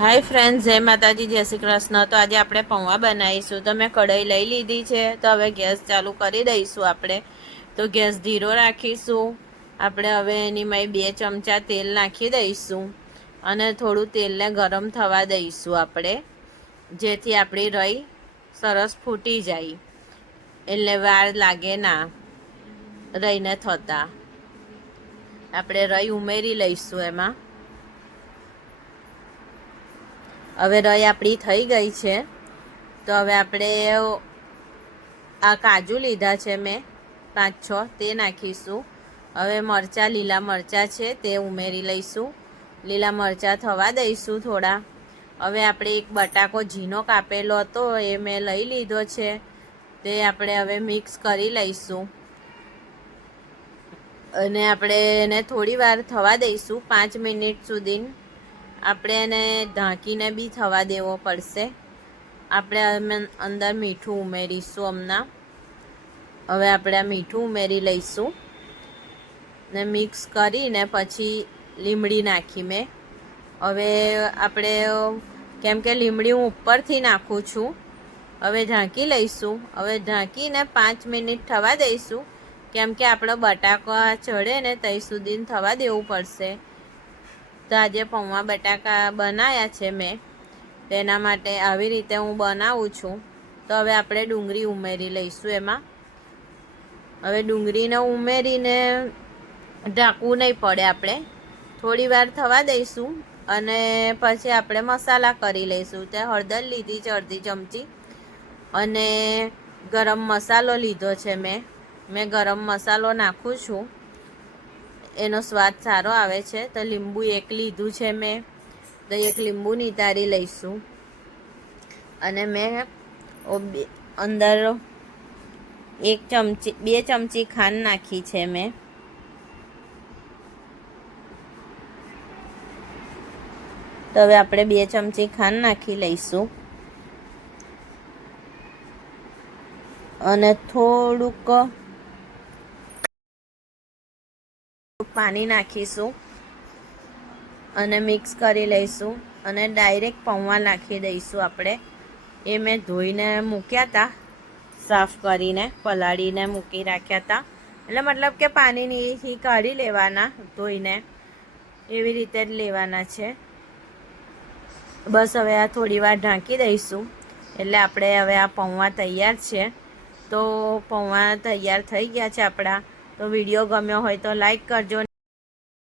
Hi friends, જય માતાજી, જય શ્રી કૃષ્ણ। તો આજે આપણે પૌવા બનાવીશું। તો મેં કઢાઈ લઈ લીધી છે। તો હવે ગેસ ચાલુ કરી દઈશું આપણે। તો ગેસ ધીરો રાખીશું આપણે। હવે એની માં 2 ચમચા તેલ નાખી દઈશું અને થોડું તેલને ગરમ થવા દઈશું આપણે, જેથી આપણી રઈ સરસ ફૂટી જાય, એટલે વાર લાગે ના રઈને થતા। આપણે રઈ ઉમેરી લઈશું એમાં। હવે રઈ આપણી થઈ ગઈ છે। તો હવે આપણે આ કાજુ લીધા છે મેં 5-6, તે નાખીશું। હવે મરચાં, લીલા મરચાં છે તે ઉમેરી લઈશું। લીલા મરચાં થવા દઈશું થોડા। હવે આપણે એક બટાકો ઝીણો કાપેલો હતો એ મેં લઈ લીધો છે, તે આપણે હવે મિક્સ કરી લઈશું અને આપણે એને થોડી વાર થવા દઈશું, 5 મિનિટ સુધી। આપણે એને ઢાંકીને બી થવા દેવો પડશે। આપણે અંદર મીઠું ઉમેરીશું હમણાં। હવે આપણે આ મીઠું ઉમેરી લઈશું ને મિક્સ કરીને પછી લીમડી નાખી મેં। હવે આપણે કેમ કે લીમડી હું ઉપરથી નાખું છું, હવે ઢાંકી લઈશું। હવે ઢાંકીને 5 મિનિટ થવા દઈશું, કેમ કે આપણો બટાકા ચડે ને ત્યાં સુધી થવા દેવું પડશે। તો આજે પૌવા બટાકા બનાવ્યા છે મેં, તેના માટે આવી રીતે હું બનાવું છું। તો હવે આપણે ડુંગળી ઉમેરી લઈશું એમાં। હવે ડુંગળીને ઉમેરીને ઢાંકવું નહીં પડે, આપણે થોડી વાર થવા દઈશું અને પછી આપણે મસાલા કરી લઈશું। ત્યાં હળદર લીધી છે અડધી ચમચી અને ગરમ મસાલો લીધો છે મેં ગરમ મસાલો નાખું છું, એનો સ્વાદ સારો આવે છે। તો લીંબુ 1 લીધું છે મેં, તો 1 લીંબુ નિતારી લઈશું અને મેં અંદર 2 ચમચી ખાંડ નાખી છે મેં। તો હવે આપણે 2 ચમચી ખાંડ નાખી લઈશું અને થોડુંક પાણી નાખીશું અને મિક્સ કરી લઈશું અને ડાયરેક્ટ પૌવા નાખી દઈશું આપણે। એ મેં ધોઈને મૂક્યા હતા, સાફ કરીને પલાળીને મૂકી રાખ્યા હતા, એટલે મતલબ કે પાણીથી કાઢી લેવાના, ધોઈને એવી રીતે જ લેવાના છે। બસ હવે આ થોડી વાર ઢાંકી દઈશું એટલે આપણે હવે આ પૌવા તૈયાર છે। તો પૌવા તૈયાર થઈ ગયા છે આપણા। તો વિડીયો ગમ્યો હોય તો લાઈક કરજો।